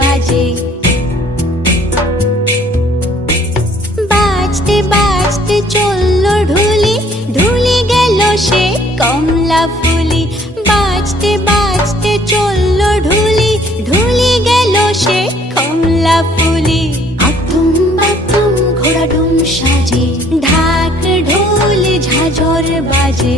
বাজে। বাজতে বাজতে চললো ঢুলি, ঢুলি গেল সে কমলা ফুলি। বাজতে বাজতে চললো ঢুলি, ঢুলি গেল সে কমলা ফুলি। আতুম বাতুম ঘোড়া ডুম সাজে, ঢাক ঢোল ঝাঁঝর বাজে।